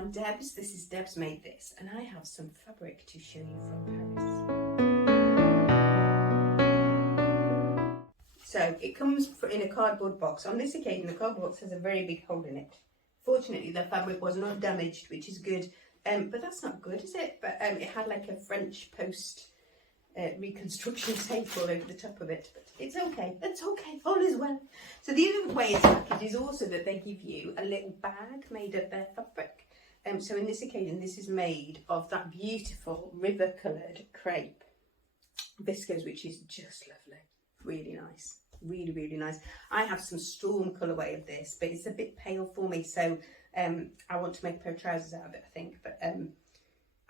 I'm Debs, this is Debs Made This, and I have some fabric to show you from Paris. So it comes in a cardboard box. On this occasion, the cardboard box has a very big hole in it. Fortunately, the fabric was not damaged, which is good, but that's not good, is it? But it had like a French post reconstruction tape all over the top of it, but it's okay, all is well. So the other way it's packaged is also that they give you a little bag made of their fabric. So in this occasion, this is made of that beautiful river coloured crepe viscose, which is just lovely, really nice, really nice. I have some storm colourway of this, but it's a bit pale for me, so I want to make a pair of trousers out of it, I think, but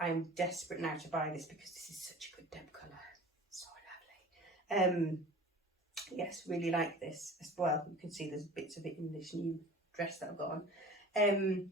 I'm desperate now to buy this because this is such a good Deb colour. So lovely. Yes, really like this as well. You can see there's bits of it in this new dress that I've got on.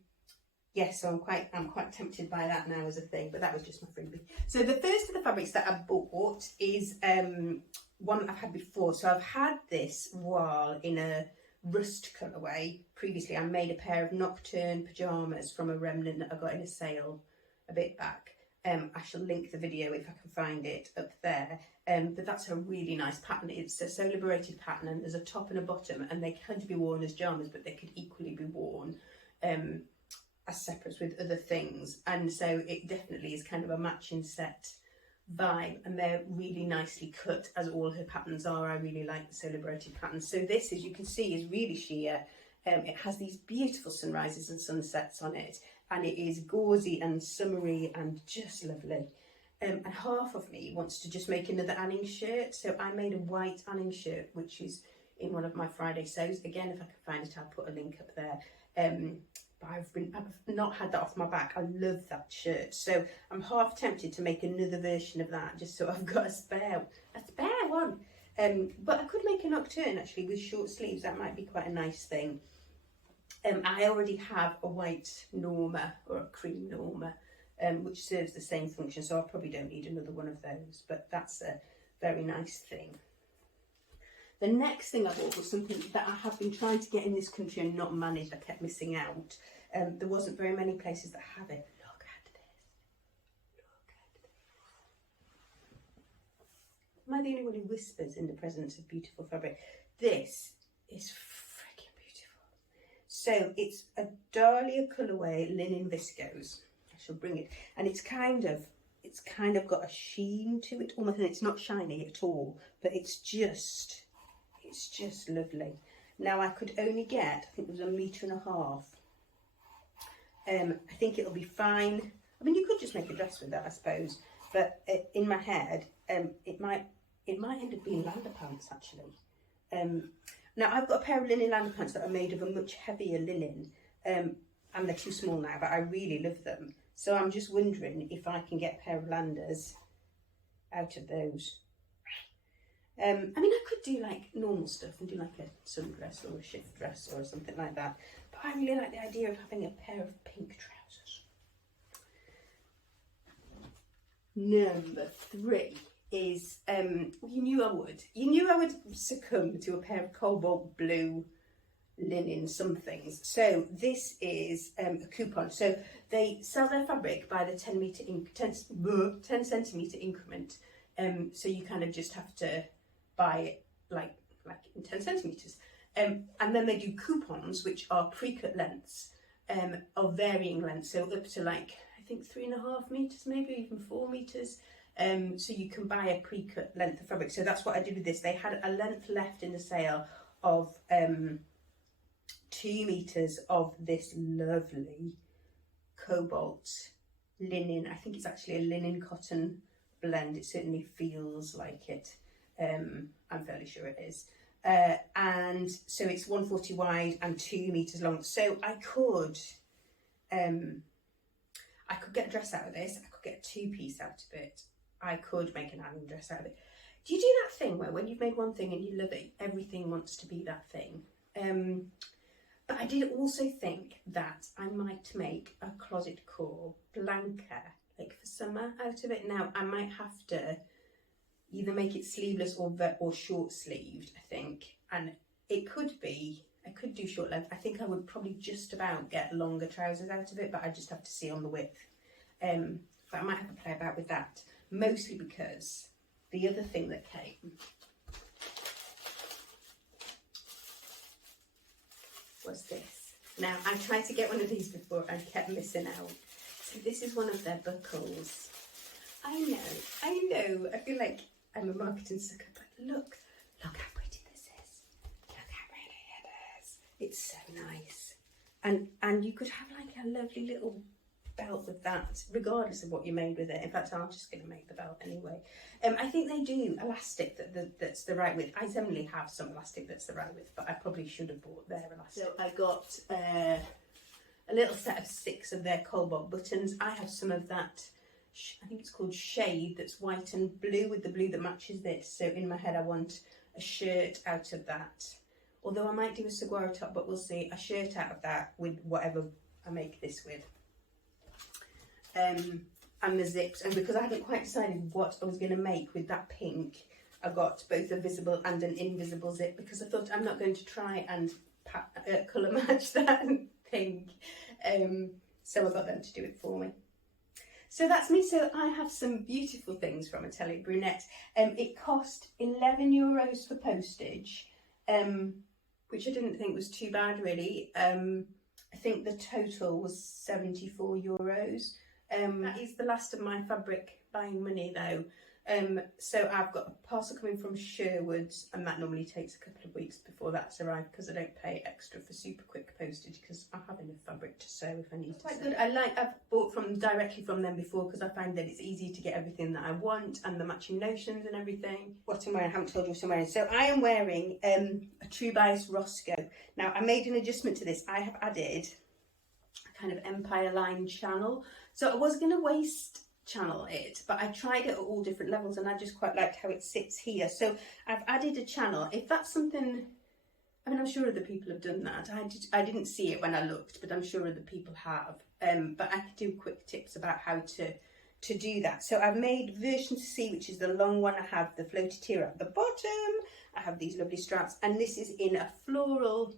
Yes, so I'm quite tempted by that now as a thing, but that was just my freebie. So the first of the fabrics that I bought is one that I've had before. So I've had this voile in a rust colourway. Previously, I made a pair of nocturne pyjamas from a remnant that I got in a sale a bit back. I shall link the video if I can find it up there, but that's a really nice pattern. It's a sew liberated pattern, and there's a top and a bottom, and they can be worn as pyjamas, but they could equally be worn as separates with other things, and so it definitely is kind of a matching set vibe, and they're really nicely cut, as all her patterns are. I really like the sew liberated patterns. So this, as you can see, is really sheer. It has these beautiful sunrises and sunsets on it, and it is gauzy and summery and just lovely. And half of me wants to just make another Anning shirt, so I made a white Anning shirt, which is in one of my Friday sews. Again, if I can find it, I'll put a link up there. But I've not had that off my back. I love that shirt, so I'm half tempted to make another version of that, just so I've got a spare one. But I could make a nocturne actually with short sleeves. That might be quite a nice thing. I already have a white Norma or a cream Norma, which serves the same function, so I probably don't need another one of those, but that's a very nice thing. The next thing I bought was something that I have been trying to get in this country and not managed. I kept missing out. There wasn't very many places that have it. Look at this. Am I the only one who whispers in the presence of beautiful fabric? This is freaking beautiful. So it's a Dahlia colourway linen viscose. I shall bring it, and it's kind of got a sheen to it almost, and it's not shiny at all, but it's just lovely. Now I could only get, I think it was 1.5 meters. I think it'll be fine. I mean, you could just make a dress with that, I suppose, but in my head, it might end up being lander pants actually. Now I've got a pair of linen lander pants that are made of a much heavier linen, and they're too small now, but I really love them. So I'm just wondering if I can get a pair of landers out of those. I mean, I could do like normal stuff and do like a sundress or a shift dress or something like that, but I really like the idea of having a pair of pink trousers. Number 3 is, you knew I would succumb to a pair of cobalt blue linen somethings. So this is a coupon. So they sell their fabric by the 10 centimetre increment. So you kind of just have to buy it like in 10 centimetres. And then they do coupons, which are pre-cut lengths of varying lengths. So up to like, I think 3.5 meters, maybe even 4 meters. So you can buy a pre-cut length of fabric. So that's what I did with this. They had a length left in the sale of 2 meters of this lovely cobalt linen. I think it's actually a linen cotton blend. It certainly feels like it. I'm fairly sure it is. And so it's 140 wide and 2 meters long. So I could get a dress out of this. I could get a 2-piece out of it. I could make an Anning dress out of it. Do you do that thing where when you've made one thing and you love it, everything wants to be that thing? But I did also think that I might make a closet core blanket, like for summer, out of it. Now I might have to either make it sleeveless or short sleeved, I think, and it could be I could do short length. I think I would probably just about get longer trousers out of it, but I just have to see on the width. But I might have to play about with that, mostly because the other thing that came was this. Now, I tried to get one of these before and kept missing out. So this is one of their buckles. I know. I feel like I'm a marketing sucker, but look how pretty this is. Look how pretty it is. It's so nice. And you could have like a lovely little belt with that, regardless of what you made with it. In fact, I'm just going to make the belt anyway. I think they do elastic that's the right width. I definitely have some elastic that's the right width, but I probably should have bought their elastic. So I got a little set of 6 of their Cobalt buttons. I have some of that, I think it's called shade, that's white and blue with the blue that matches this. So in my head I want a shirt out of that. Although I might do a saguaro top, but we'll see. A shirt out of that with whatever I make this with. And the zips, and because I hadn't quite decided what I was going to make with that pink, I got both a visible and an invisible zip, because I thought I'm not going to try and colour match that pink, so I got them to do it for me. So that's me. So I have some beautiful things from Atelier Brunette. It cost €11 for postage, which I didn't think was too bad really. I think the total was €74. That is the last of my fabric buying money though. So I've got a parcel coming from Sherwood's, and that normally takes a couple of weeks before that's arrived, because I don't pay extra for super quick postage because I have enough fabric to sew if I need to. Quite good. I've bought directly from them before, because I find that it's easy to get everything that I want and the matching notions and everything. What I'm wearing, I haven't told you what I'm wearing. So I am wearing a True Bias Roscoe. Now I made an adjustment to this. I have added a kind of empire line channel. So I was going to waist channel it, but I tried it at all different levels and I just quite liked how it sits here. So I've added a channel. If that's something, I mean, I'm sure other people have done that. I didn't see it when I looked, but I'm sure other people have. But I could do quick tips about how to do that. So I've made version C, which is the long one. I have the floaty tier at the bottom. I have these lovely straps, and this is in a floral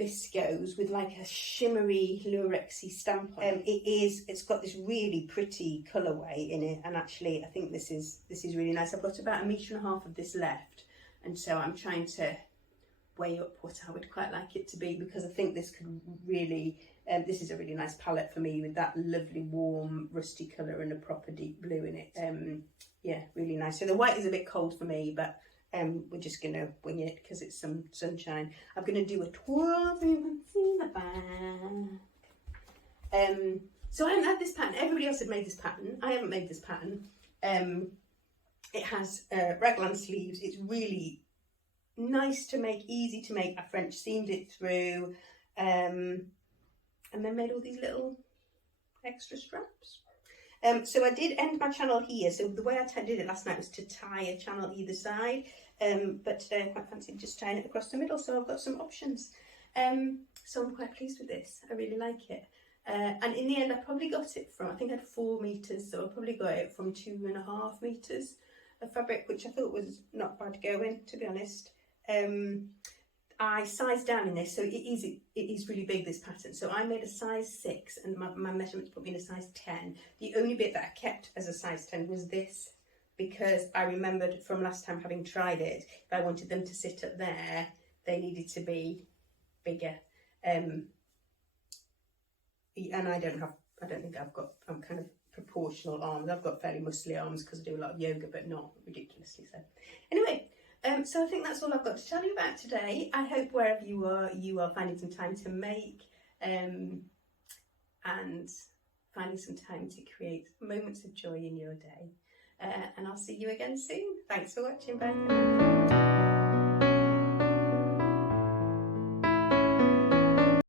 viscose with like a shimmery lurexy stamp on it. It's got this really pretty colourway in it, and actually I think this is really nice. I've got about 1.5 meters of this left, and so I'm trying to weigh up what I would quite like it to be, because I think this could really this is a really nice palette for me, with that lovely warm rusty colour and a proper deep blue in it. Yeah, really nice. So the white is a bit cold for me, but we're just going to wing it because it's some sunshine. I'm going to do a twirl so you can see the back. So I haven't had this pattern. Everybody else had made this pattern. I haven't made this pattern. It has raglan sleeves. It's really nice to make, easy to make. I French seamed it through, and then made all these little extra straps. So I did end my channel here. So the way I did it last night was to tie a channel either side, but today I quite fancied just tying it across the middle, so I've got some options. So I'm quite pleased with this. I really like it. And in the end I probably got it from, I think I had 4 meters, so I probably got it from 2.5 meters of fabric, which I thought was not bad going, to be honest. I sized down in this, so it is really big, this pattern. So I made a size 6, and my measurements put me in a size 10. The only bit that I kept as a size 10 was this, because I remembered from last time having tried it, if I wanted them to sit up there, they needed to be bigger. And I don't think I'm kind of proportional arms. I've got fairly muscly arms because I do a lot of yoga, but not ridiculously so. Anyway. So I think that's all I've got to tell you about today. I hope wherever you are finding some time to make and finding some time to create moments of joy in your day. And I'll see you again soon. Thanks for watching. Bye for now.